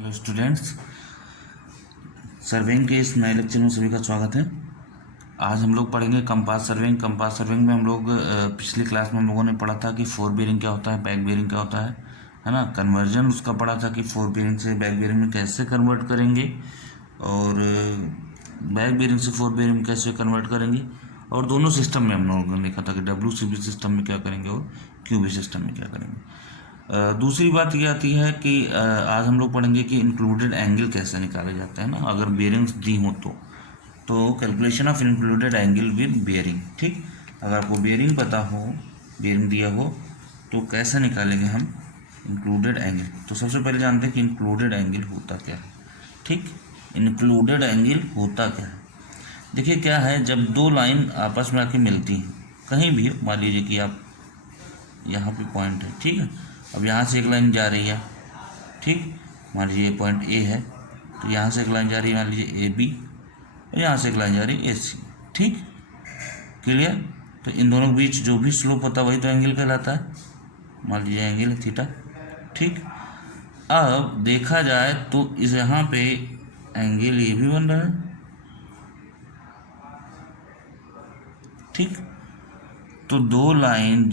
Hello students, serving के इस नए लेक्चर में सभी का स्वागत है। आज हम लोग पढ़ेंगे कंपास सर्विंग। कंपास सर्विंग में हम लोग पिछली क्लास में हम लोगों ने पढ़ा था कि फोर बेरिंग क्या होता है, बैक बेरिंग क्या होता है ना। कन्वर्जन उसका पढ़ा था कि फोर बेरिंग से बैक बेरिंग में कैसे कन्वर्ट करेंगे और बैक बेरिंग से फोर बेरिंग में कैसे कन्वर्ट करेंगे, और दोनों सिस्टम में हम लोगों ने देखा था कि WCB सिस्टम में क्या करेंगे और QB सिस्टम में क्या करेंगे। दूसरी बात ये आती है कि आज हम लोग पढ़ेंगे कि इंक्लूडेड एंगल कैसे निकाले जाते हैं ना, अगर बेरिंग्स दी हो तो calculation of included angle with bearing. ठीक, अगर आपको बेरिंग पता हो, बेरिंग दिया हो तो कैसे निकालेंगे हम इंक्लूडेड एंगल। तो सबसे पहले जानते हैं कि इंक्लूडेड एंगल होता क्या है। ठीक, इंक्लूडेड एंगल होता क्या है। देखिए क्या है, जब दो लाइन आपस में आके मिलती हैं कहीं भी, मान लीजिए कि आप यहाँ पे पॉइंट है, ठीक है, अब यहाँ से एक लाइन जा रही है, ठीक, मान लीजिए ये पॉइंट A है, तो यहाँ से एक लाइन जा रही है, मान लीजिए AB, और यहाँ से एक लाइन जा रही है AC। ठीक, क्लियर। तो इन दोनों के बीच जो भी स्लोप होता है वही तो एंगल कहलाता है, मान लीजिए एंगल है थीटा। ठीक, अब देखा जाए तो इस यहाँ पे एंगल ये भी बन रहा है। ठीक, तो दो लाइन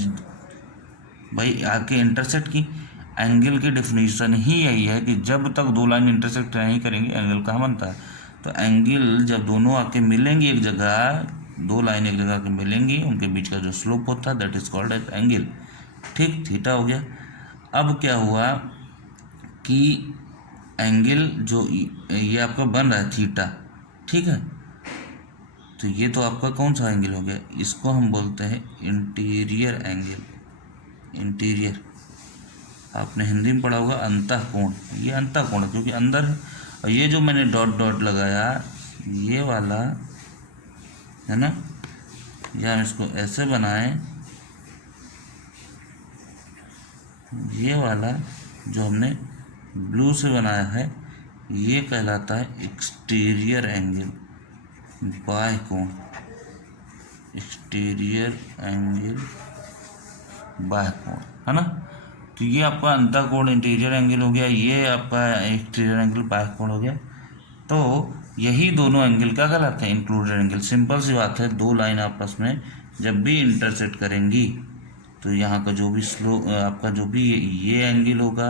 भाई आके इंटरसेक्ट की। एंगल की डेफिनेशन ही यही है कि जब तक दो लाइन इंटरसेक्ट नहीं करेंगे एंगल कहाँ बनता है। तो एंगल जब दोनों आके मिलेंगे एक जगह, दो लाइन एक जगह आके मिलेंगी, उनके बीच का जो स्लोप होता है that is called as angle. ठीक, थीटा हो गया। अब क्या हुआ कि एंगल जो ये आपका बन रहा है थीटा, ठीक है, तो ये तो आपका कौन सा एंगल हो गया, इसको हम बोलते हैं इंटीरियर एंगल। इंटीरियर आपने हिंदी में पढ़ा होगा अंतःकोण, ये अंतःकोण है क्योंकि अंदर है। और ये जो मैंने डॉट डॉट लगाया ये वाला है ना, या हम इसको ऐसे बनाएं, ये वाला जो हमने ब्लू से बनाया है ये कहलाता है एक्सटीरियर एंगल, बाह्य कोण। एक्सटीरियर एंगल बाह्य कोण है ना। तो ये आपका अंतःकोण इंटीरियर एंगल हो गया, ये आपका एक्सटीरियर एंगल बाह्य कोण हो गया। तो यही दोनों एंगल क्या कहलाते हैं, इंक्लूडेड एंगल। सिंपल सी बात है, दो लाइन आपस में जब भी इंटरसेक्ट करेंगी तो यहाँ का जो भी स्लो आपका जो भी ये एंगल होगा,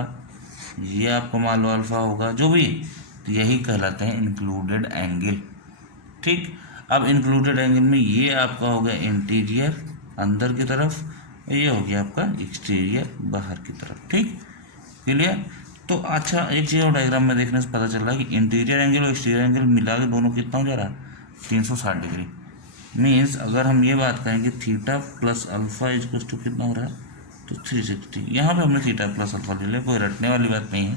ये आपका मान लो अल्फा होगा, जो भी, तो यही कहलाते हैं इंक्लूडेड एंगल। ठीक, अब इंक्लूडेड एंगल में ये आपका हो गया इंटीरियर अंदर की तरफ, ये हो गया आपका एक्सटीरियर बाहर की तरफ। ठीक, क्लियर। तो अच्छा, एक चीज़ और डायग्राम में देखने से पता चल रहा है कि इंटीरियर एंगल और एक्सटीरियर एंगल मिला के दोनों कितना हो जा रहा है, 360 डिग्री। मीन्स अगर हम ये बात करें कि theta plus alpha equal to कितना हो रहा है, तो 360। यहाँ पे हमने थीटा प्लस अल्फा ले लिया, कोई रटने वाली बात नहीं है।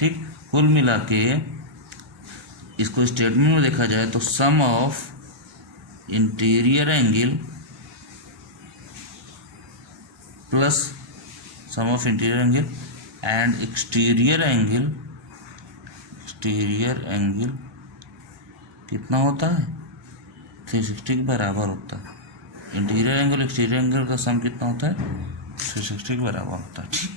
ठीक, कुल मिला के इसको स्टेटमेंट में देखा जाए तो sum of interior angle plus sum of interior angle and exterior angle कितना होता है, 360 के बराबर होता है। इंटीरियर एंगल एक्सटीरियर एंगल का सम कितना होता है, 360 के बराबर होता है। ठीक,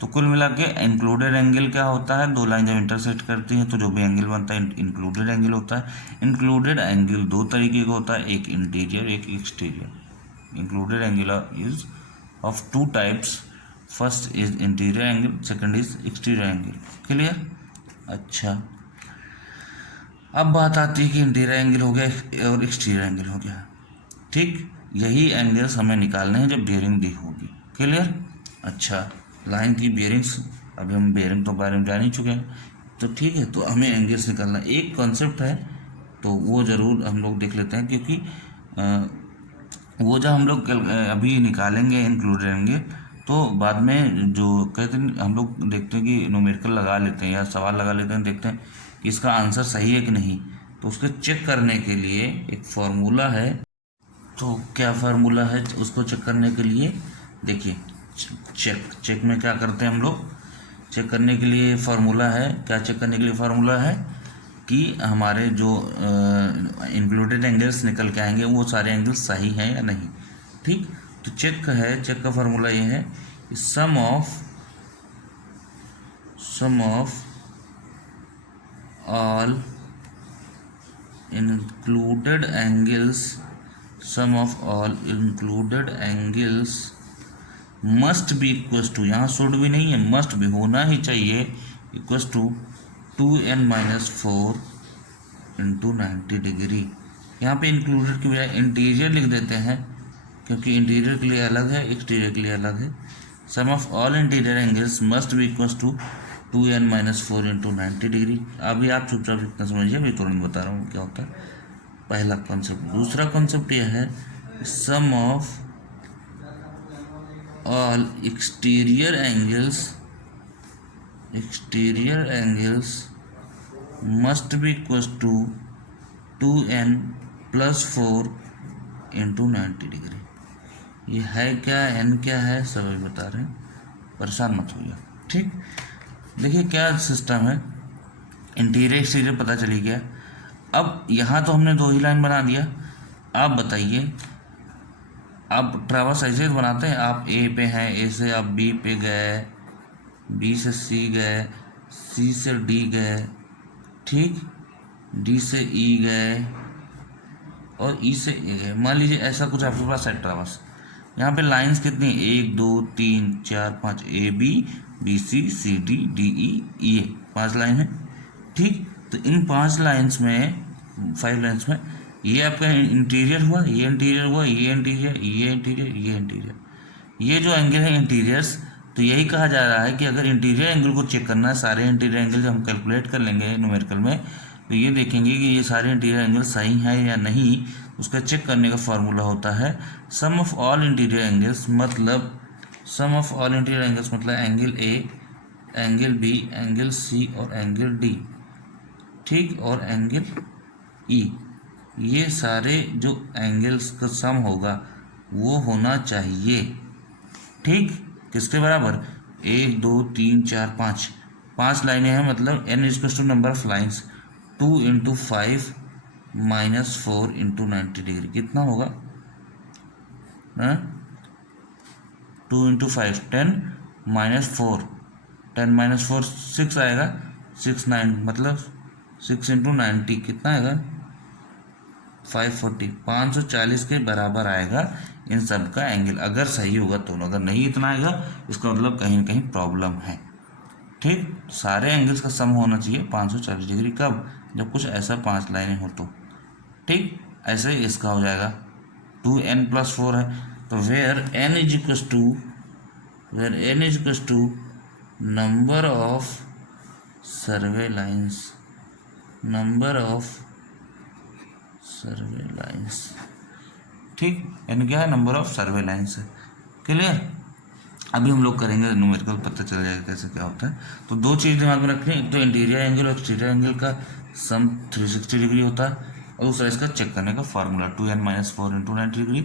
तो कुल मिला के इंक्लूडेड एंगल क्या होता है, दो लाइन जब इंटरसेक्ट करती हैं तो जो भी एंगल बनता है इंक्लूडेड एंगल होता है। इंक्लूडेड एंगल दो तरीके का होता है, एक इंटीरियर एक exterior. Included angle is of two types, first is interior angle, second is exterior angle. Clear. अच्छा, अब बात आती है कि इंटीरियर एंगल हो गया और एक्सटीरियर एंगल हो गया। ठीक, यही एंगल्स हमें निकालने हैं जब बेयरिंग दी होगी। क्लियर। अच्छा, लाइन की बेयरिंग्स, अभी हम बेयरिंग तो बारे में जान ही चुके हैं, तो ठीक है, तो हमें एंगल्स निकालना एक कॉन्सेप्ट है, तो वो ज़रूर हम लोग देख लेते हैं, क्योंकि वो जब हम लोग अभी निकालेंगे इंक्लूडेड एंगल तो बाद में जो कहते हैं हम लोग देखते हैं कि न्यूमेरिकल लगा लेते हैं या सवाल लगा लेते हैं, देखते हैं कि इसका आंसर सही है कि नहीं, तो उसको चेक करने के लिए एक फार्मूला है। तो क्या फार्मूला है उसको चेक करने के लिए, देखिए चेक में क्या करते हैं हम लोग, चेक करने के लिए फार्मूला है, क्या चेक करने के लिए फार्मूला है कि हमारे जो इंक्लूडेड एंगल्स निकल के आएंगे वो सारे एंगल्स सही हैं या नहीं। ठीक, तो चेक है, चेक का फार्मूला ये है, sum of all included angles, sum of all included angles must be equal to, यहाँ शुड भी नहीं है, मस्ट भी, होना ही चाहिए, equal to 2n-4 into 90 degree. यहाँ पे इंक्लूडेड की बजाय इंटीरियर लिख देते हैं, क्योंकि इंटीरियर के लिए अलग है, एक्सटीरियर के लिए अलग है। Sum of all interior angles must be equal to 2n-4 into 90 degree. अभी आप चुपचाप इतना समझिए, अभी तुरंत बता रहा हूँ क्या होता है। पहला कॉन्सेप्ट। दूसरा कॉन्सेप्ट यह है, sum of all exterior angles must be equal to 2n+4 into 90 degree. ये है क्या, n क्या है, सब अभी बता रहे हैं, परेशान मत होइए। ठीक, देखिए क्या सिस्टम है, इंटीरियर एक्सटीरियर पता चली गया। अब यहाँ तो हमने 2 ही लाइन बना दिया। आप बताइए, आप ट्रैवर्स ऐसे बनाते हैं, आप ए पे हैं, ए से आप बी पे गए, बी से सी गए, सी से डी गए, ठीक, डी से ई गए और ई से ए गए। मान लीजिए ऐसा कुछ आपके पास है ट्रैवर्स। यहाँ पे लाइंस कितनी, 1 2 3 4 5, A B, B C, C D, D E, A, 5 line है। ठीक, तो इन 5 लाइंस में, 5 लाइंस में, ये आपका इंटीरियर हुआ, ये इंटीरियर हुआ, ये इंटीरियर, ये इंटीरियर, ये इंटीरियर। ये जो एंगल है इंटीरियर्स, तो यही कहा जा रहा है कि अगर इंटीरियर एंगल को चेक करना है, सारे इंटीरियर एंगल जब हम कैलकुलेट कर लेंगे न्यूमेरिकल में, तो ये देखेंगे कि ये सारे इंटीरियर एंगल सही हैं या नहीं। उसका चेक करने का फार्मूला होता है sum of all interior angles, मतलब sum of all interior angles मतलब angle A, angle B, angle C और एंगल डी, ठीक, और एंगल ई। ये सारे जो एंगल्स का सम होगा वो होना चाहिए, ठीक, किसके बराबर, 1 2 3 4 5, 5 लाइनें हैं, मतलब n equal to number of lines 2 × 5 - 4 into 90 degree, कितना होगा, 2 × 5 10 - 4, 10 - 4 6 आएगा, 6 9, मतलब 6 × 90 कितना आएगा, 540, 540 के बराबर आएगा इन सब का एंगल, अगर सही होगा तो। अगर नहीं इतना आएगा, इसका मतलब कहीं ना कहीं प्रॉब्लम है। ठीक, सारे एंगल्स का सम होना चाहिए 540 डिग्री, कब, जब कुछ ऐसा 5 लाइनें हो तो। ठीक, ऐसे इसका हो जाएगा 2n+4 है, तो where n is to number of survey lines, ठीक, n क्या है, नंबर ऑफ सर्वे लाइन्स है। क्लियर, अभी हम लोग करेंगे न्यूमेरिकल, पता चल जाएगा कैसे क्या होता है। तो 2 चीज़ दिमाग में रखनी, एक तो इंटीरियर एंगल और एक्सटीरियर एंगल का सम 360 डिग्री होता है, और दूसरा इसका चेक करने का formula 2n-4 into 90 degree,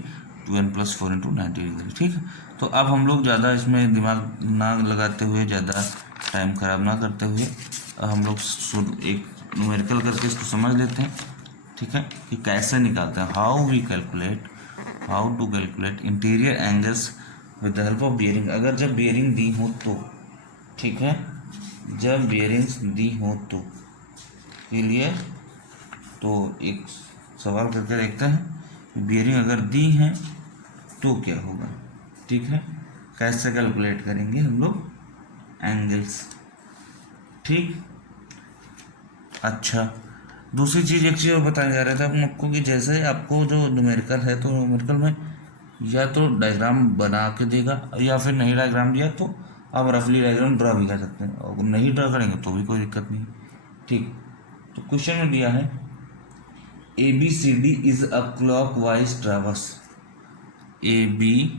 2n+4 into 90 degree. ठीक, तो अब हम लोग ज़्यादा इसमें दिमाग ना लगाते हुए, ज़्यादा टाइम ख़राब ना करते हुए, हम लोग एक न्यूमेरिकल करके इसको समझ लेते हैं। ठीक है, कि कैसे निकालते हैं, how to calculate interior angles with the help of bearing. अगर जब बियरिंग दी हो तो, ठीक है, जब बियरिंग्स दी हो तो, क्लियर, तो एक सवाल करके देखते हैं, बियरिंग अगर दी है तो क्या होगा। ठीक है, कैसे कैलकुलेट करेंगे हम लोग एंगल्स। ठीक, अच्छा, दूसरी चीज़, एक चीज़ और बताया जा रहा था हम आपको, कि जैसे आपको जो न्यूमेरिकल है, तो न्यूमेरिकल में या तो डायग्राम बना के देगा, या फिर नहीं डायग्राम दिया तो आप रफली डायग्राम ड्रा भी कर सकते हैं, और नहीं ड्रा करेंगे तो भी कोई दिक्कत नहीं। ठीक, तो क्वेश्चन में दिया है ABCD is a clockwise traverse, ABCD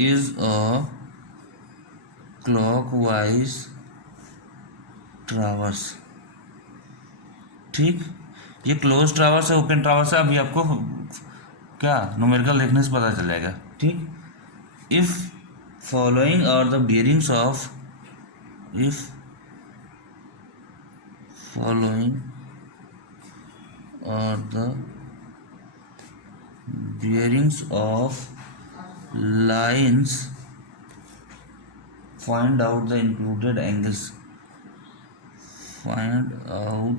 is a clockwise traverse. ठीक, ये क्लोज ट्रावर्स है, ओपन ट्रावर्स है, अभी आपको क्या न्यूमेरिकल देखने से पता चल जाएगा। ठीक, if following are the bearings of, lines, find out the included angles। Find out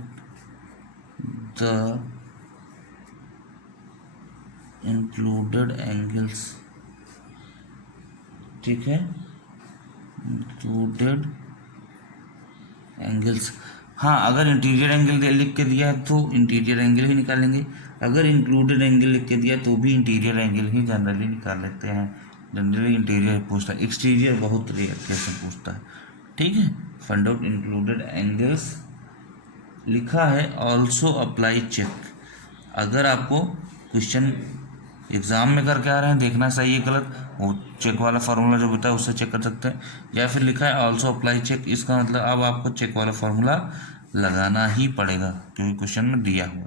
the included angles, ठीक है, इंक्लूडेड एंगल्स। हाँ, अगर इंटीरियर एंगल लिख के दिया है तो इंटीरियर एंगल ही निकालेंगे, अगर इंक्लूडेड एंगल लिख के दिया तो भी इंटीरियर एंगल ही जनरली निकाल लेते हैं। जनरली इंटीरियर पूछता है, एक्सटीरियर बहुत रेयर केस में पूछता है, ठीक है। फाइंड आउट इंक्लूडेड एंगल्स लिखा है, ऑल्सो अप्लाई चेक। अगर आपको क्वेश्चन एग्जाम में करके आ रहे हैं, देखना सही है गलत, वो चेक वाला फार्मूला जो बताया उससे चेक कर सकते हैं, या फिर लिखा है ऑल्सो अप्लाई चेक, इसका मतलब अब आपको चेक वाला फार्मूला लगाना ही पड़ेगा क्योंकि क्वेश्चन में दिया हुआ,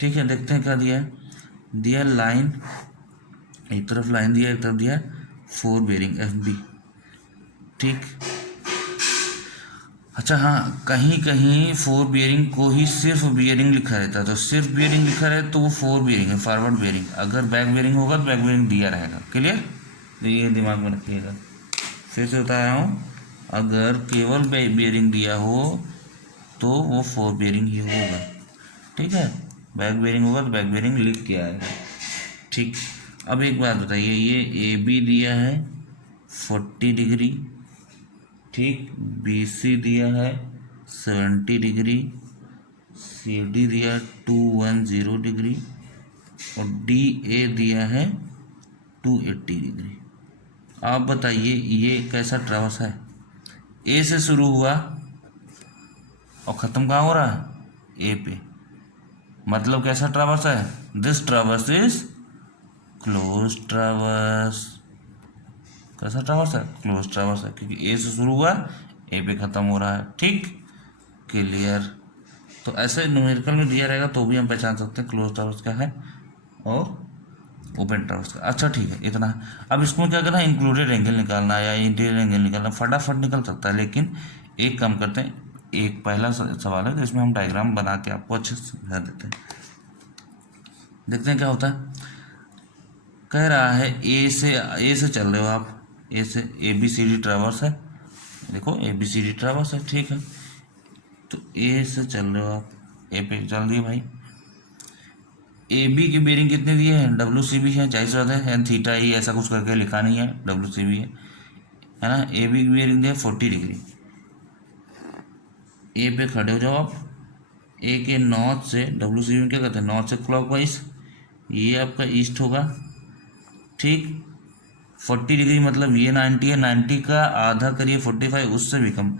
ठीक है। देखते हैं क्या दिया है। दिया लाइन, एक तरफ लाइन दिया, एक तरफ दिया 4 बेरिंग FB, ठीक। अच्छा हाँ, कहीं कहीं 4 बियरिंग को ही सिर्फ बियरिंग लिखा रहता है, तो सिर्फ बियरिंग लिखा रहे तो वो 4 बियरिंग है, फॉरवर्ड बियरिंग। अगर बैक बियरिंग होगा तो बैक बियरिंग दिया रहेगा, क्लियर। तो ये दिमाग में रखिएगा। फिर से बता रहा हूँ, अगर केवल बियरिंग दिया हो तो वो 4 बियरिंग ही होगा, ठीक है। बैक बियरिंग होगा तो बैक बियरिंग लिख के आएगा, ठीक। अब एक बात बताइए, ये AB दिया है 40 डिग्री, ठीक, BC दिया है 70 डिग्री, CD दिया 210 डिग्री और DA दिया है 280 डिग्री। आप बताइए ये कैसा ट्रावर्स है। A से शुरू हुआ और ख़त्म कहाँ हो रहा है, A पे, मतलब कैसा ट्रावर्स है, this traverse is close traverse. कैसा ट्रावर्स है, क्लोज ट्रावर्स है, क्योंकि A से शुरू हुआ A पे ख़त्म हो रहा है, ठीक, क्लियर। तो ऐसे न्यूमेरिकल में दिया रहेगा तो भी हम पहचान सकते हैं क्लोज ट्रावर्स क्या है और ओपन ट्रावर्स का। अच्छा ठीक है, इतना है। अब इसमें क्या करना है, इंक्लूडेड एंगल निकालना या इंटीरियर एंगल निकालना, फटाफट निकल सकता है, लेकिन एक काम करते हैं, एक पहला सवाल है तो इसमें हम डायग्राम बना के आपको अच्छे से समझा देते हैं। देखते हैं क्या होता है। कह रहा है ए से चल रहे हो आप, ए से ABCD ट्रावर्स है, देखो ABCD ट्रावर्स है, ठीक है। तो ए से चल रहे हो आप, ए पे चल दिए भाई। AB की बेरिंग कितने दिए हैं, WCB है, जाहिर बात है, थीटा ही ऐसा कुछ करके लिखा नहीं है, WCB है ना। AB की बेरिंग दिया 40 डिग्री। ए पे खड़े हो जाओ आप, ए के नॉर्थ से, WCB में क्या कहते हैं, नॉर्थ से क्लॉकवाइज, ये आपका ईस्ट होगा, ठीक। 40 डिग्री मतलब ये 90 है, 90 का आधा करिए 45, उससे भी कम,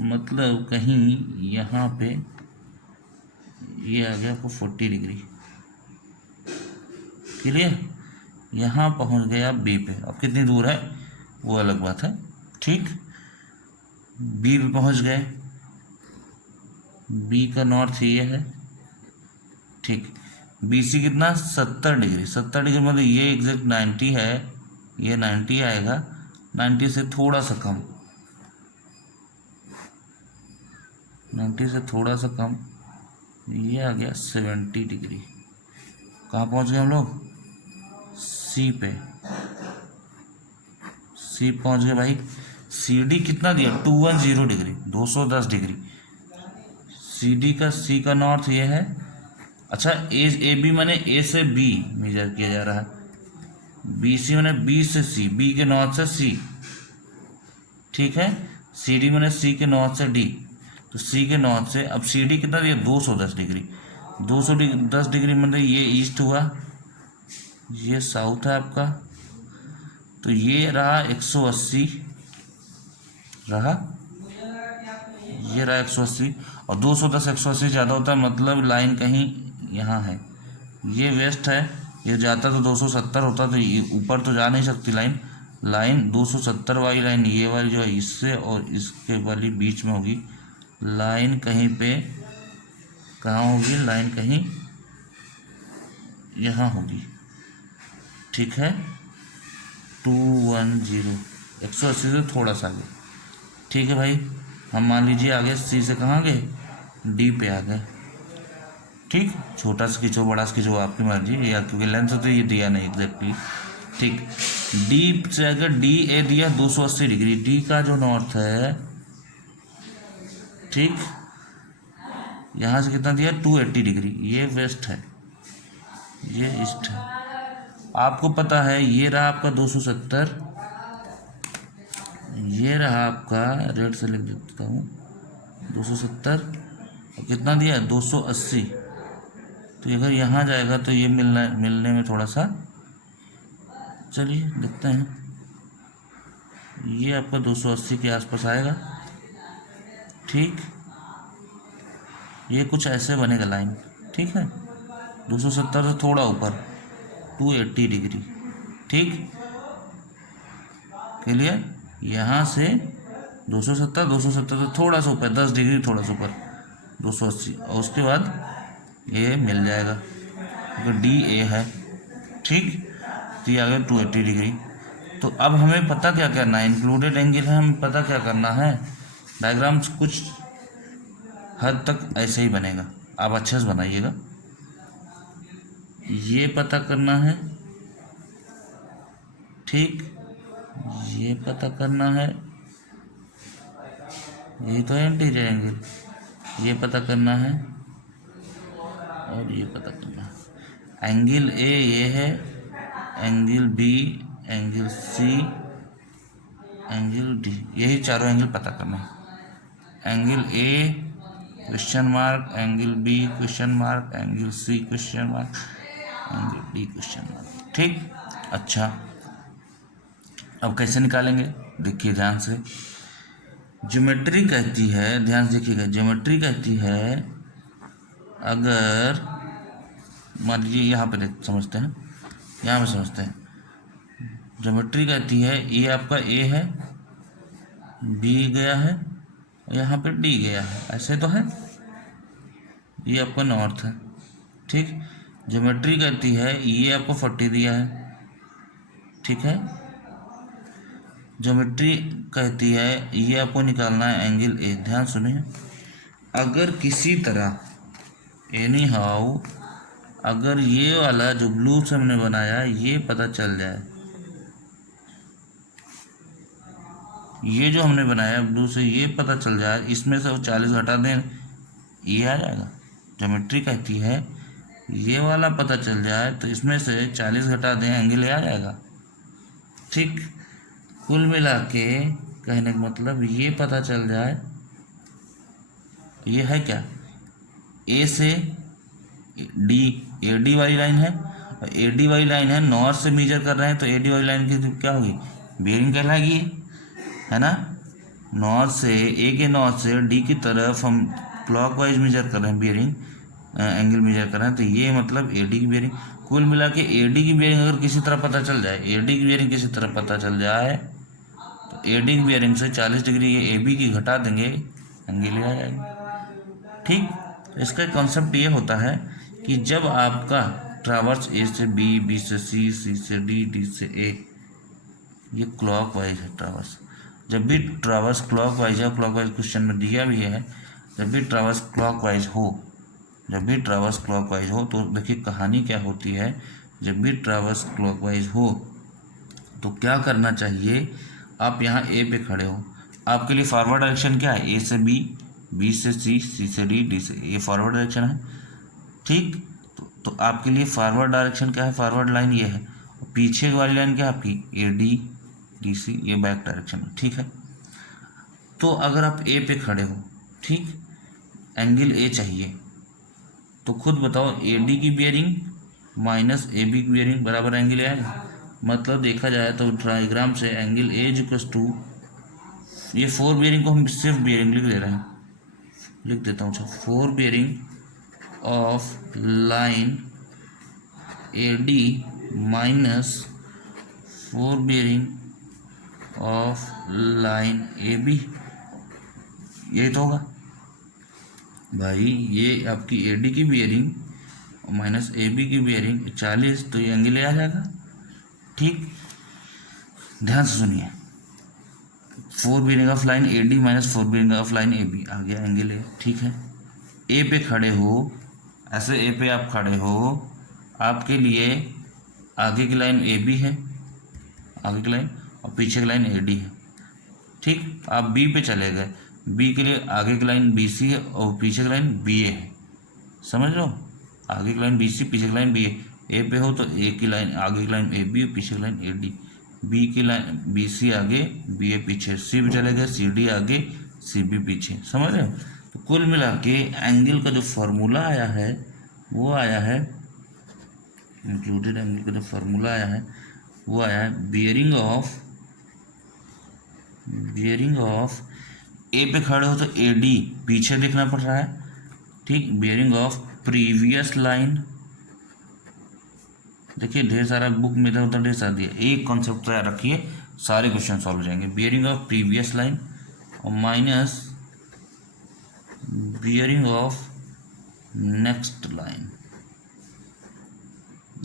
मतलब कहीं यहाँ पे ये आ गया आपको 40 डिग्री, क्लियर। यहाँ पहुँच गए आप B पे, अब कितनी दूर है वो अलग बात है, ठीक। B पे पहुँच गए, B का नॉर्थ ये है, ठीक। BC कितना 70 डिग्री, 70 डिग्री मतलब ये एग्जैक्ट 90 है, ये 90 आएगा, 90 से थोड़ा सा कम, 90 से थोड़ा सा कम, ये आ गया 70 डिग्री। कहाँ पहुँच गए हम लोग, C पे, C पहुँच गए भाई। CD कितना दिया 210 डिग्री, 210 डिग्री। C का नॉर्थ ये है। अच्छा AB माने A से B मेजर किया जा रहा है, BC माने B से C, B के नॉर्थ से C, ठीक है। CD माने C के नॉर्थ से D, तो C के नॉर्थ से अब CD कितना दिया 210 डिग्री, 210 डिग्री मतलब ये ईस्ट हुआ, ये साउथ है आपका, तो ये रहा 180 रहा, ये रहा 180 और 210 180 ज़्यादा होता है, मतलब लाइन कहीं यहाँ है, ये वेस्ट है, ये जाता तो 270 होता, तो ये ऊपर तो जा नहीं सकती लाइन 270 वाली लाइन, ये वाली जो है इससे और इसके वाली बीच में होगी लाइन, कहीं पे कहाँ होगी लाइन, कहीं यहाँ होगी, ठीक है। 210 180 से थोड़ा सा आगे, ठीक है भाई। हम मान लीजिए आगे C से कहाँ गए, D पे आ गए, ठीक। छोटा सा खींचो बड़ा सा खींचो आपकी मर्जी, या क्योंकि लेंथ तो ये दिया नहीं एग्जैक्टली, ठीक। D से अगर DA दिया 280 डिग्री, D का जो नॉर्थ है, ठीक, यहाँ से कितना दिया 280 डिग्री, ये वेस्ट है, ये ईस्ट है। आपको पता है ये रहा आपका 270, ये रहा आपका, रेड से लिख देता हूँ 270, और कितना दिया 280। तो अगर यहाँ जाएगा तो ये मिलने में थोड़ा सा, चलिए देखते हैं, ये आपका 280 के आसपास आएगा। ठीक, ये कुछ ऐसे बनेगा लाइन, ठीक है, 270 से थोड़ा ऊपर 280 डिग्री। ठीक, क्लियर, यहाँ से 270 से थोड़ा सा ऊपर 10 डिग्री थोड़ा सा ऊपर 280, और उसके बाद ये मिल जाएगा, अगर डी ए है। ठीक, तो ये आ गया 280 डिग्री। तो अब हमें पता क्या करना है, इंक्लूडेड एंगल है, हमें पता क्या करना है, डायग्राम कुछ हद तक ऐसे ही बनेगा, आप अच्छे से बनाइएगा। ये पता करना है, ठीक, ये पता करना है, यही तो है इंटीरियर एंगल, ये पता करना है, और ये पता करना है। एंगल ए ये है, angle B, angle C, angle D, यही चारों एंगल पता करना है। Angle A question mark, angle B question mark, angle C question mark, angle D question mark. ठीक, अच्छा, अब कैसे निकालेंगे, देखिए ध्यान से। ज्योमेट्री कहती है, ध्यान से देखिएगा, ज्योमेट्री कहती है, अगर मान लीजिए यहाँ पे समझते हैं, यहाँ पे समझते हैं, ज्योमेट्री कहती है ये आपका ए है, बी गया है, और यहाँ पे डी गया है, ऐसे तो है, ये आपका नॉर्थ है। ठीक, ज्योमेट्री कहती है ये आपको 40 दिया है, ठीक है, ज्योमेट्री कहती है ये आपको निकालना है एंगल ए। ध्यान सुनिए, अगर किसी तरह एनी हाउ, अगर ये वाला जो ब्लू से हमने बनाया ये पता चल जाए, ये जो हमने बनाया ब्लू से ये पता चल जाए, इसमें से वो 40 घटा दें, ये आ जाएगा। ज्योमेट्री कहती है ये वाला पता चल जाए तो इसमें से 40 घटा दें, एंगल आ जाएगा। ठीक, कुल मिला के कहने का मतलब ये पता चल जाए, ये है क्या, ए से डी, ए डी वाली लाइन है, और ए डी वाली लाइन है, नॉर्थ से मेजर कर रहे हैं तो ए डी वाली लाइन की क्या होगी, बेयरिंग कहलाएगी, है ना। नॉर्थ से, ए के नॉर्थ से डी की तरफ हम क्लॉकवाइज मेजर कर रहे हैं, बेयरिंग एंगल मेजर कर रहे हैं, तो ये मतलब ए डी की बेयरिंग। कुल मिला के ए डी की बेयरिंग अगर किसी तरह पता चल जाए, ए डी की बेयरिंग किसी तरह पता चल जाए, तो ए डी की बेयरिंग से 40 डिग्री ये ए बी की घटा देंगे, एंगल आ जाएगी। ठीक, इसका कॉन्सेप्ट ये होता है कि जब आपका ट्रावर्स ए से बी, बी से सी, सी से डी, डी से ए, ये क्लॉकवाइज है ट्रावर्स, जब भी ट्रावर्स क्लॉकवाइज है, क्लॉकवाइज क्वेश्चन में दिया भी है, जब भी ट्रावर्स क्लॉकवाइज हो, जब भी ट्रावर्स क्लॉकवाइज हो, तो देखिए कहानी क्या होती है, जब भी ट्रावर्स क्लॉकवाइज हो तो क्या करना चाहिए, आप यहाँ ए पे खड़े हो, आपके लिए फॉरवर्ड डायरेक्शन क्या है, ए से बी, बी से सी, सी से डी, डी से, ये फॉरवर्ड डायरेक्शन है। ठीक, तो आपके लिए फॉरवर्ड डायरेक्शन क्या है, फॉरवर्ड लाइन ये है, पीछे वाली लाइन क्या है आपकी, ए डी, डी सी, ये बैक डायरेक्शन है। ठीक है, तो अगर आप ए पे खड़े हो, ठीक, एंगल ए चाहिए, तो खुद बताओ ए डी की बियरिंग माइनस ए बी की बियरिंग बराबर एंगल ए आएगा। मतलब देखा जाए तो डायग्राम से एंगल ए इक्वल्स टू, ये 4 बियरिंग को हम सिर्फ बियरिंग लिख दे रहे हैं, लिख देता हूँ, 4 bearing of line A D minus 4 bearing of line A B, यही तो होगा भाई। ये आपकी ए डी की बियरिंग माइनस ए बी की बियरिंग 40, तो ये एंगल आ जाएगा। ठीक, ध्यान से सुनिए, 4 bearing of line A D minus 4 bearing of line A B, आ गया एंगल ए। ठीक है, ए पे खड़े हो, ऐसे ए पे आप खड़े हो, आपके लिए आगे की लाइन ए बी है, आगे की लाइन, और पीछे की लाइन ए डी है। ठीक, आप बी पे चले गए बी के लिए आगे की लाइन बी सी है और पीछे की लाइन बी ए है, समझ लो, आगे की लाइन बी सी, पीछे की लाइन बी ए पे हो तो ए की लाइन आगे की लाइन ए बी, पीछे की लाइन ए डी, बी की लाइन बी सी आगे बी ए पीछे, सी भी चलेगा, सी डी आगे सी बी पीछे, समझ रहे हो। तो कुल मिला के एंगल का जो फॉर्मूला आया है वो आया है, इंक्लूडेड एंगल का जो फॉर्मूला आया है वो आया है बियरिंग ऑफ ए पे खड़े हो तो ए डी पीछे देखना पड़ रहा है, ठीक, बियरिंग ऑफ प्रीवियस लाइन, देखिए ढेर सारा बुक में इधर उधर ढेर सारा दिया, एक कॉन्सेप्ट तो याद रखिए, सारे क्वेश्चन सॉल्व हो जाएंगे। बियरिंग ऑफ प्रीवियस लाइन और minus bearing of next line.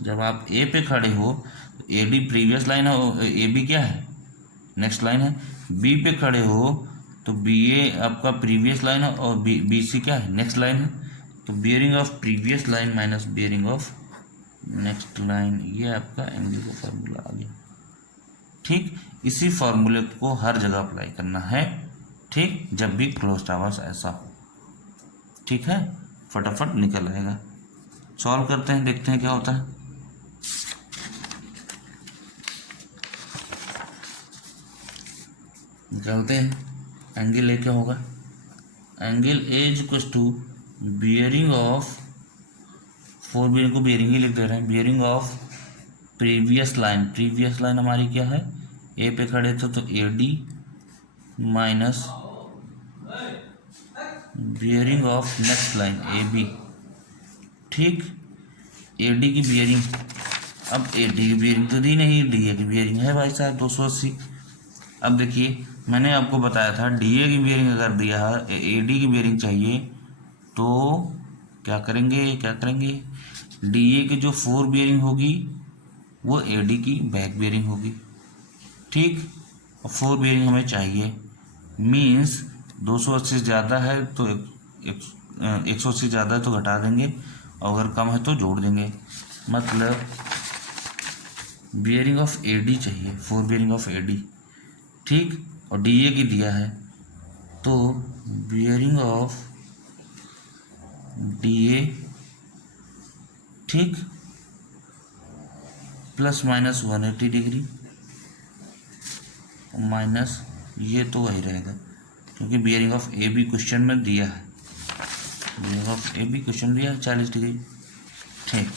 जब आप ए पे खड़े हो तो ए डी प्रीवियस लाइन है, ए बी क्या है, नेक्स्ट लाइन है। बी पे खड़े हो तो बी ए आपका प्रीवियस लाइन है और बी सी क्या है, नेक्स्ट लाइन है। तो bearing of previous line minus bearing of next line, ये आपका एंगल का फार्मूला आ गया, ठीक। इसी फार्मूले को हर जगह अप्लाई करना है, ठीक, जब भी क्लोज्ड आवर्स ऐसा हो, ठीक है, फटाफट निकल आएगा। सॉल्व करते हैं, देखते हैं क्या होता है। निकालते हैं। एंगल ए क्या होगा, angle A is equal to bearing of, four bearing को बियरिंग ही लिख दे रहे हैं, bearing of previous line, previous line हमारी क्या है, ए पे खड़े थे तो A D minus bearing of next line A B, ठीक। ए डी की बियरिंग, अब ए डी की बियरिंग तो दी नहीं, डी ए की बियरिंग है भाई साहब 280। अब देखिए मैंने आपको बताया था डी ए की बियरिंग अगर दिया है, ए डी की बियरिंग चाहिए तो क्या करेंगे, डी ए की जो फोर बियरिंग होगी वो ए डी की बैक बियरिंग होगी, ठीक। और फोर बियरिंग हमें चाहिए, मीन्स 280 ज़्यादा है तो 180 ज़्यादा है तो घटा देंगे और अगर कम है तो जोड़ देंगे, मतलब बियरिंग ऑफ ए डी चाहिए, four bearing of A D, ठीक। और डी ए की दिया है तो बियरिंग ऑफ डी ए, ठीक, प्लस माइनस 180 डिग्री माइनस ये तो वही रहेगा क्योंकि bearing of A B question में दिया है, bearing of A B question दिया है 40 डिग्री, ठीक।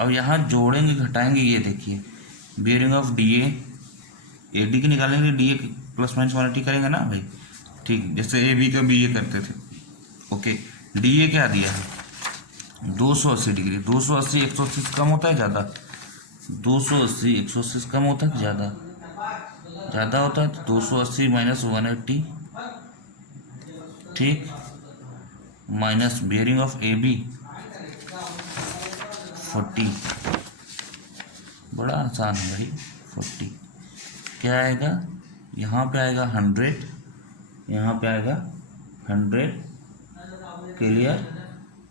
अब यहाँ जोड़ेंगे घटाएंगे, ये देखिए bearing of D A D की निकालेंगे, डी ए प्लस माइनस 180 करेंगे ना भाई, ठीक, जैसे ए बी का बी ए करते थे, ओके। डी ए क्या दिया है 280 डिग्री, 280 180 से कम होता है ज़्यादा, 280 180 से कम होता है ज़्यादा, ज़्यादा होता है तो 280 माइनस 180, ठीक, minus bearing of A B 40, बड़ा आसान है भाई 40, क्या आएगा यहाँ पे आएगा 100, यहाँ पे आएगा 100, क्लियर,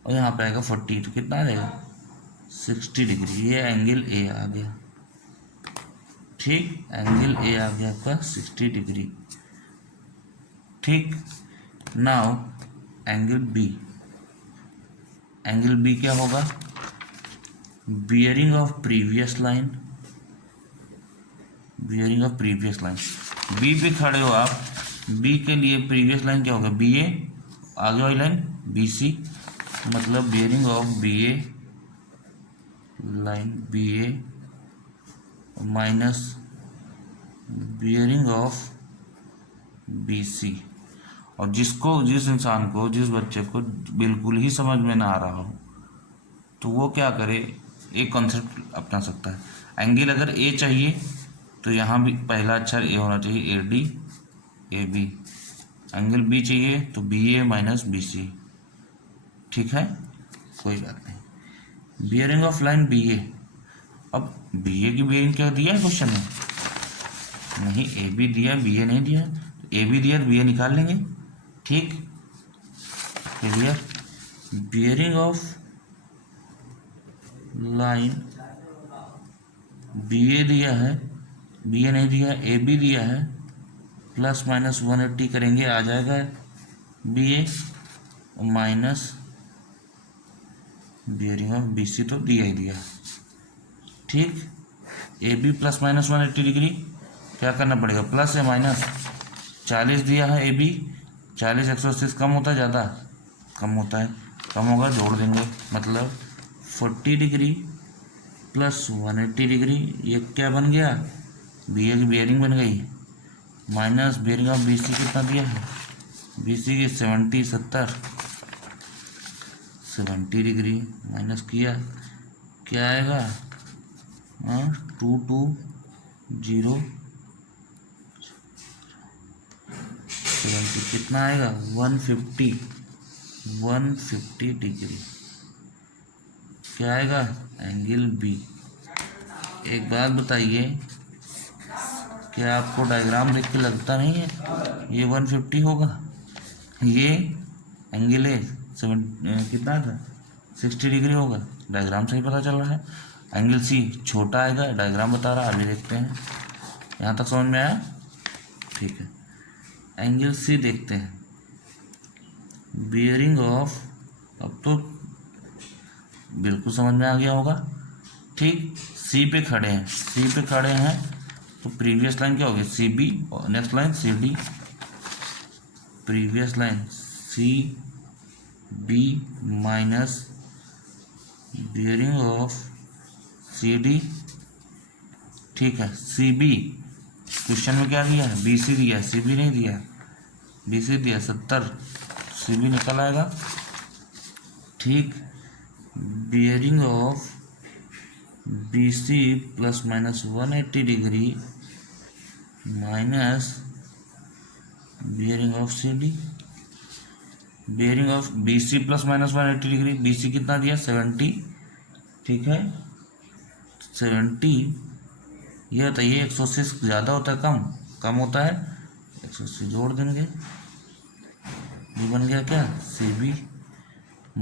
और यहाँ पे आएगा 40 तो कितना रहेगा 60 डिग्री, ये एंगल ए आ गया, ठीक, एंगल ए आ गया आपका 60 डिग्री, ठीक। Now angle B, angle B क्या होगा, bearing of previous line, bearing of previous line, B पे खड़े हो आप, बी के लिए प्रीवियस लाइन क्या होगा, बी ए, आगे वाली लाइन बी सी, मतलब bearing of B A line B A minus bearing of B C. और जिस इंसान को, जिस बच्चे को बिल्कुल ही समझ में ना आ रहा हो तो वो क्या करे, एक कॉन्सेप्ट अपना सकता है। एंगल अगर ए चाहिए तो यहाँ भी पहला अक्षर ए होना चाहिए, A D A B. Angle B चाहिए तो B A minus B C, ठीक है, कोई बात नहीं। Bearing of line B A, अब बी ए की बियरिंग क्या दिया है क्वेश्चन में, नहीं, ए बी दिया बी ए नहीं दिया, ए बी दिया तो बी ए निकाल लेंगे, ठीक, clear. Bearing of line B A दिया है, बी ए नहीं दिया, ए बी दिया है, प्लस माइनस 180 करेंगे आ जाएगा BA minus bearing of BC तो दिया ही दिया। ठीक, AB प्लस माइनस 180 डिग्री क्या करना पड़ेगा, प्लस या माइनस। 40 दिया है AB, 40 180 से कम होता है ज़्यादा, कम होता है, कम होगा जोड़ देंगे, मतलब 40 डिग्री प्लस 180 डिग्री, ये क्या बन गया, BA की बियरिंग बन गई, माइनस बियरिंग ऑफ BC कितना दिया है, BC की 70 डिग्री माइनस किया, क्या आएगा 220 70 कितना आएगा 150 डिग्री, क्या आएगा एंगल B। एक बात बताइए, क्या आपको डायग्राम देख के लगता नहीं है ये 150 होगा, ये एंगल है कितना था 60 डिग्री होगा, डायग्राम से ही पता चल रहा है। एंगल C छोटा आएगा, डायग्राम बता रहा है, अभी देखते हैं। यहाँ तक समझ में आया, ठीक है। एंगल C देखते हैं, बियरिंग ऑफ, अब तो बिल्कुल समझ में आ गया होगा। ठीक, C पे खड़े हैं, तो प्रीवियस लाइन क्या होगी CB और next line CD, previous line CB minus bearing of CD। ठीक है, CB क्वेश्चन में क्या दिया है, BC दिया है, CB नहीं दिया, BC दिया 70, CB निकल आएगा। ठीक, bearing of BC plus minus 180 degree minus bearing of CD, bearing of BC plus minus 180 degree, BC कितना दिया 70, ठीक है 70, ये बताइए 180 ज़्यादा होता है कम होता है, 180 जोड़ देंगे, ये बन गया क्या CB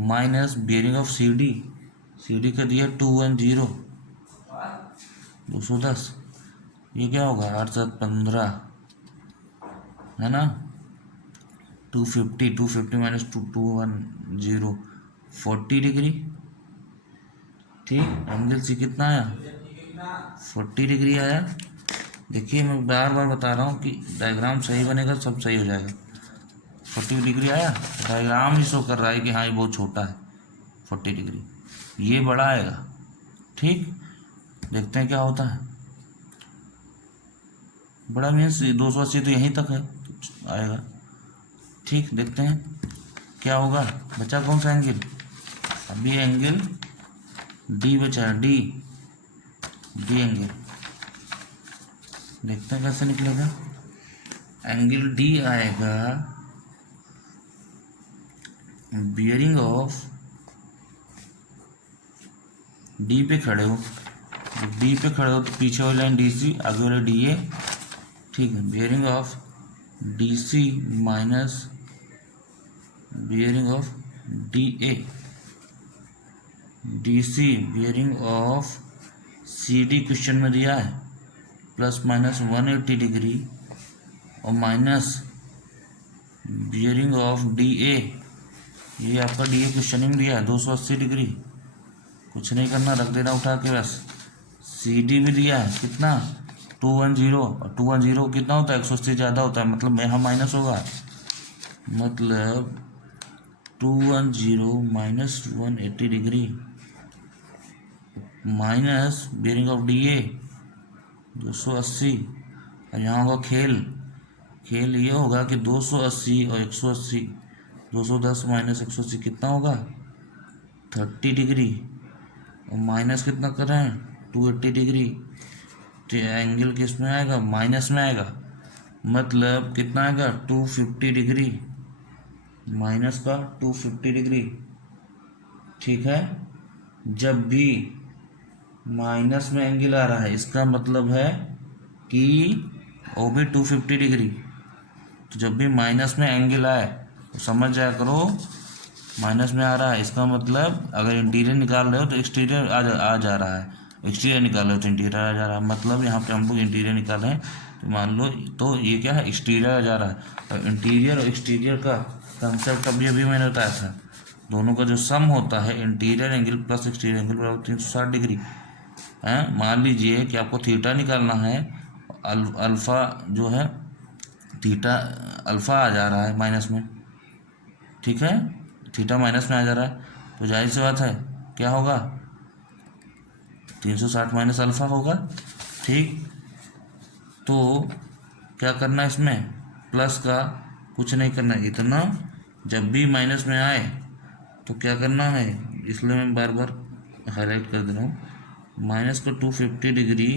minus bearing of CD का दिया 210 210, ये क्या होगा 8 7 15 है ना, 250 माइनस 210 40 डिग्री। ठीक, एंगल C कितना आया 40 डिग्री आया। देखिए मैं बार बार बता रहा हूँ कि डायग्राम सही बनेगा सब सही हो जाएगा। 40 डिग्री आया, डायग्राम ही शो कर रहा है कि हाँ ये बहुत छोटा है 40 डिग्री, ये बड़ा आएगा। ठीक, देखते हैं क्या होता है, बड़ा मीन्स 280 तो यहीं तक है आएगा। ठीक, देखते हैं क्या होगा, बचा कौन सा एंगल, अभी एंगल D बचा है, D एंगल, देखते हैं कैसे निकलेगा। एंगल D आएगा बियरिंग ऑफ, D पे खड़े हो, तो पीछे वाली लाइन DC, आगे वाला DA। ठीक है, bearing of DC minus bearing of DA, DC bearing of CD question में दिया है प्लस माइनस 180 डिग्री और माइनस बियरिंग ऑफ DA, ये आपका DA क्वेश्चन में दिया है 280 डिग्री, कुछ नहीं करना, रख देना उठा के बस। CD भी दिया है कितना 210, और 210 कितना होता है 180 ज़्यादा होता है, मतलब यहाँ माइनस होगा, मतलब 210 minus 180 degree minus bearing of DA 280, और यहाँ होगा खेल ये होगा कि 280 और 180, 210 माइनस 180 कितना होगा 30 डिग्री, और माइनस कितना कर रहे हैं 280 डिग्री, तो एंगल किस में आएगा माइनस में आएगा, मतलब कितना आएगा 250 डिग्री, माइनस का 250 डिग्री। ठीक है, जब भी माइनस में एंगल आ रहा है इसका मतलब है कि वो भी 250 डिग्री, तो जब भी माइनस में एंगल आए तो समझ जाया करो माइनस में आ रहा है, इसका मतलब अगर इंटीरियर निकाल रहे हो तो एक्सटीरियर आ जा रहा है, एक्सटीरियर निकाल रहे हो तो इंटीरियर आ जा रहा है, मतलब यहाँ पे हम लोग इंटीरियर निकाल रहे हैं तो मान लो, तो ये क्या है, एक्सटीरियर जा रहा है। तो इंटीरियर और एक्सटीरियर का कंसेप्ट अभी अभी मैंने बताया था, दोनों का जो सम होता है interior angle plus exterior angle बराबर 360 डिग्री है। मान लीजिए कि आपको थीटा निकालना है, अल्फ़ा जो है, थीटा अल्फ़ा आ जा रहा है माइनस में, ठीक है, थीटा माइनस में आ जा रहा है, तो जाहिर सी बात है क्या होगा, 360 माइनस अल्फ़ा होगा। ठीक, तो क्या करना है इसमें, प्लस का कुछ नहीं करना है, इतना जब भी माइनस में आए तो क्या करना है, इसलिए मैं बार बार हाईलाइट कर दे रहा हूँ, माइनस का 250 डिग्री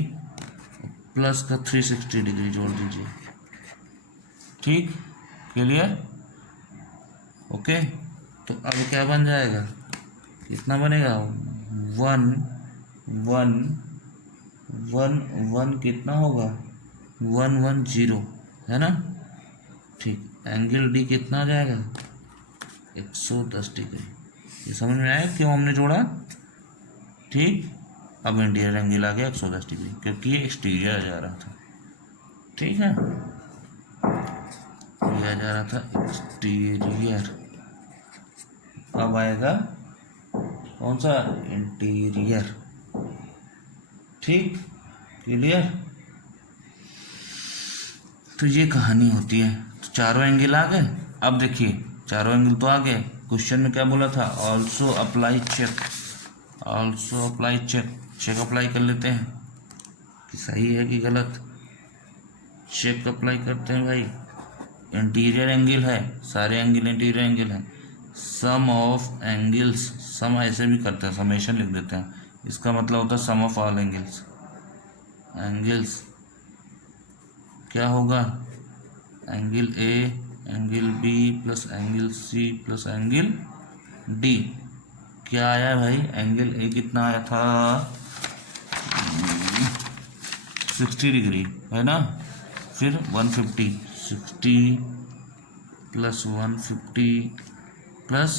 प्लस का 360 डिग्री जोड़ दीजिए। ठीक, क्लियर, ओके। तो अब क्या बन जाएगा, कितना बनेगा, 1 कितना होगा, 110 है ना। ठीक, एंगल डी कितना आ जाएगा, 110 डिग्री। ये समझ में आया क्यों हमने जोड़ा। ठीक, अब इंटीरियर एंगल आ गया 110 डिग्री, क्योंकि ये एक्सटीरियर जा रहा था। ठीक है, ये जा रहा था एक्सटीरियर, अब आएगा कौन सा, इंटीरियर। ठीक, क्लियर। तो ये कहानी होती है। तो चारों एंगल आ गए। अब देखिए, चारों एंगल तो आ गए, क्वेश्चन में क्या बोला था, also apply check, also apply check, check apply कर लेते हैं कि सही है कि गलत। चेक अप्लाई करते हैं भाई। इंटीरियर एंगल है, सारे एंगल इंटीरियर एंगल है, सम ऑफ एंगल्स, सम ऐसे भी करते हैं, समेशन लिख देते हैं, इसका मतलब होता है sum of all angles. Angles क्या होगा, angle A, angle B plus angle C plus angle D. क्या आया भाई, एंगल ए कितना आया था, 60 डिग्री है ना। फिर 150, 60 प्लस 150 प्लस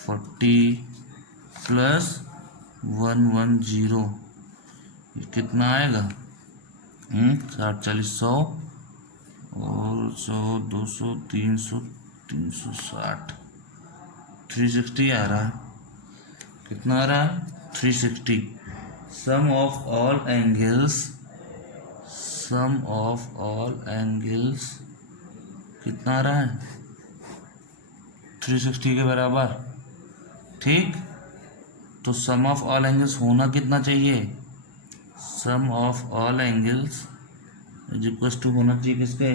40 प्लस 110, ये कितना आएगा, 60 40 100 और 100 200 300 360, 360 आ रहा है। कितना आ रहा है, 360। Sum of all angles, sum of all angles कितना आ रहा है, 360 के बराबर। ठीक, तो सम ऑफ ऑल एंगल्स होना कितना चाहिए, sum of all angles is equal to होना चाहिए किसके,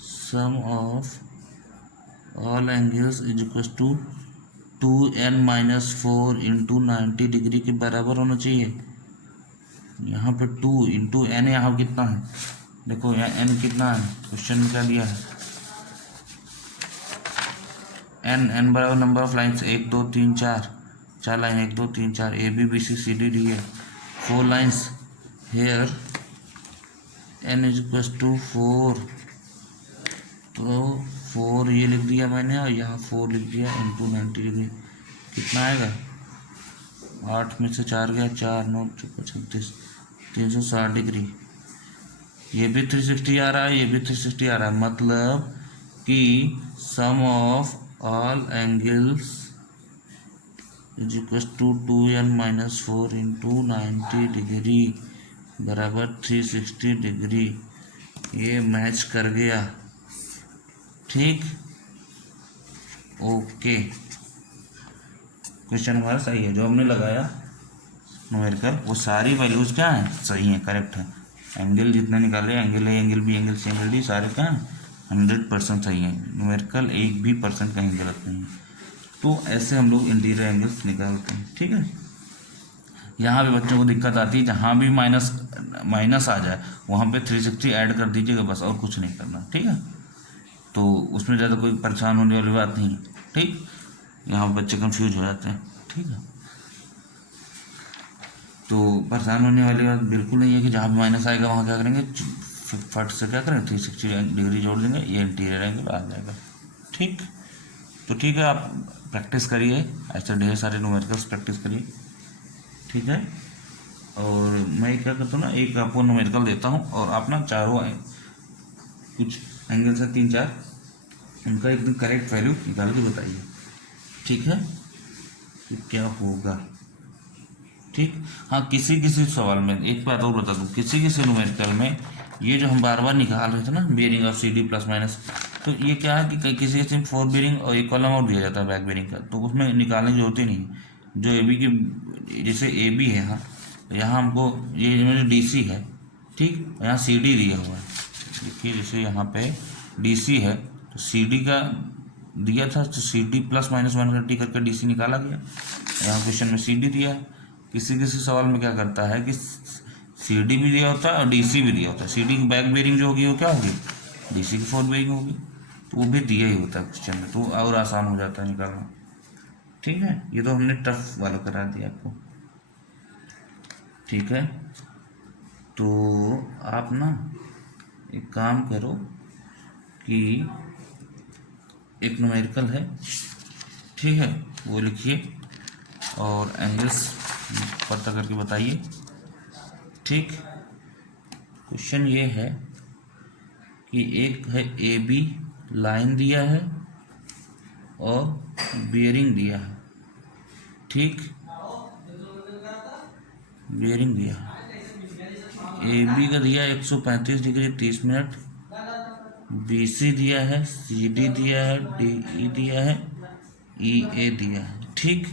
sum of all angles is equal to 2n-4 into 90 degree के बराबर होना चाहिए। यहाँ पे 2 इंटू एन, यहाँ कितना है, देखो यहाँ n कितना है, क्वेश्चन में क्या दिया है, n बराबर number of lines, 1 2 3 4, 4 line, 1 2 3 4, A B B C C D D है, 4 lines here, n is equal to 4, तो 4 ये लिख दिया मैंने और यहाँ 4 लिख दिया इंटू 90 डिग्री, कितना आएगा, 8 में से 4 गया, 4 9 36, 360 डिग्री। ये भी 360 आ रहा है, ये भी 360 आ रहा है, मतलब कि sum of all angles is equal to 2n-4 into 90 degree बराबर 360 डिग्री। ये मैच कर गया। ठीक, ओके, क्वेश्चन हमारा सही है, जो हमने लगाया न्यूमेरिकल वो सारी वैल्यूज क्या हैं, सही हैं, करेक्ट है। एंगल जितना निकाले, angle A, angle B, angle C, angle D, सारे क्या हैं, 100% सही है। न्यूमेरिकल 1 भी % कहीं गलत नहीं है। तो ऐसे हम लोग इंटीरियर एंगल्स निकालते हैं। ठीक है, यहाँ भी बच्चों को दिक्कत आती है, जहाँ भी माइनस आ जाए वहाँ पे 360 ऐड कर दीजिएगा बस, और कुछ नहीं करना। ठीक है, तो उसमें ज़्यादा कोई परेशान होने वाली बात नहीं है। ठीक, यहाँ बच्चे कंफ्यूज हो जाते हैं। ठीक है, तो परेशान होने वाली बात बिल्कुल नहीं है कि जहाँ भी माइनस आएगा वहाँ क्या करेंगे, फट से क्या करेंगे, 360 डिग्री जोड़ देंगे, ये इंटीरियर एंगल आ जाएगा। ठीक, तो ठीक है, आप प्रैक्टिस करिए, ऐसे ढेर सारे न्यूमेरिकल्स प्रैक्टिस करिए। ठीक है। और मैं क्या करता हूँ ना, एक आपको न्यूमेरिकल देता हूँ और आप ना चारों कुछ एंगल से 3-4 उनका एकदम करेक्ट वैल्यू निकाल के बताइए, ठीक है, तो क्या होगा। ठीक, हाँ किसी किसी सवाल में एक बात और बता दूँ, किसी किसी न्यूमेरिकल में ये जो हम बार बार निकाल रहे थे ना bearing of CD plus minus, तो ये क्या है कि किसी किसी में 4 बेयरिंग और एक कॉलम और दिया जाता है बैक बेयरिंग का, तो उसमें निकालने की जरूरत ही नहीं है। जो AB की, जैसे AB है यहाँ, यहाँ हमको ये जो DC है, ठीक, यहाँ CD दिया हुआ है, देखिए जैसे यहाँ पे DC है तो CD का दिया था, तो CD प्लस माइनस 130 करके DC निकाला गया। यहाँ क्वेश्चन में CD दिया है। किसी किसी सवाल में क्या करता है कि CD भी दिया होता है और DC भी दिया होता है, CD की बैक बेयरिंग जो होगी वो क्या होगी, DC की फोर बेयरिंग होगी, तो वो भी दिया ही होता है क्वेश्चन में, तो और आसान हो जाता है निकालना। ठीक है, ये तो हमने टफ वाला करा दिया आपको। ठीक है, तो आप ना एक काम करो कि एक न्यूमेरिकल है, ठीक है, वो लिखिए और एंगल्स पता करके बताइए। ठीक, क्वेश्चन ये है कि एक है AB लाइन दिया है और बेयरिंग दिया है, ठीक, बेयरिंग दिया है, AB का दिया 135 डिग्री 30 मिनट, BC दिया है, CD दिया है, DE दिया है, EA दिया है, ठीक,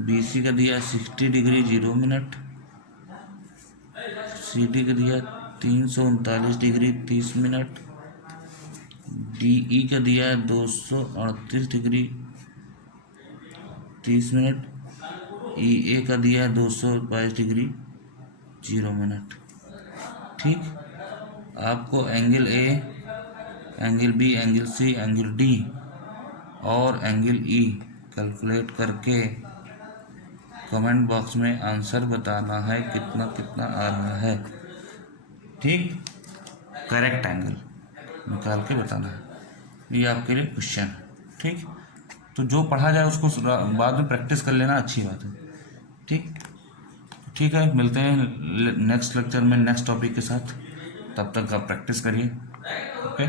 BC का दिया 60 डिग्री 0 मिनट, CD का दिया 339 डिग्री 30 मिनट, DE का दिया 238 डिग्री 30 मिनट, EA का दिया 222 डिग्री 0 मिनट। ठीक, आपको angle A, angle B, angle C, angle D और एंगल E कैलकुलेट करके कमेंट बॉक्स में आंसर बताना है कितना कितना आ रहा है। ठीक, करेक्ट एंगल निकाल के बताना है, ये आपके लिए क्वेश्चन है। ठीक, तो जो पढ़ा जाए उसको बाद में प्रैक्टिस कर लेना, अच्छी बात है। ठीक, ठीक है, मिलते हैं नेक्स्ट लेक्चर में नेक्स्ट टॉपिक के साथ, तब तक आप प्रैक्टिस करिए। ओके।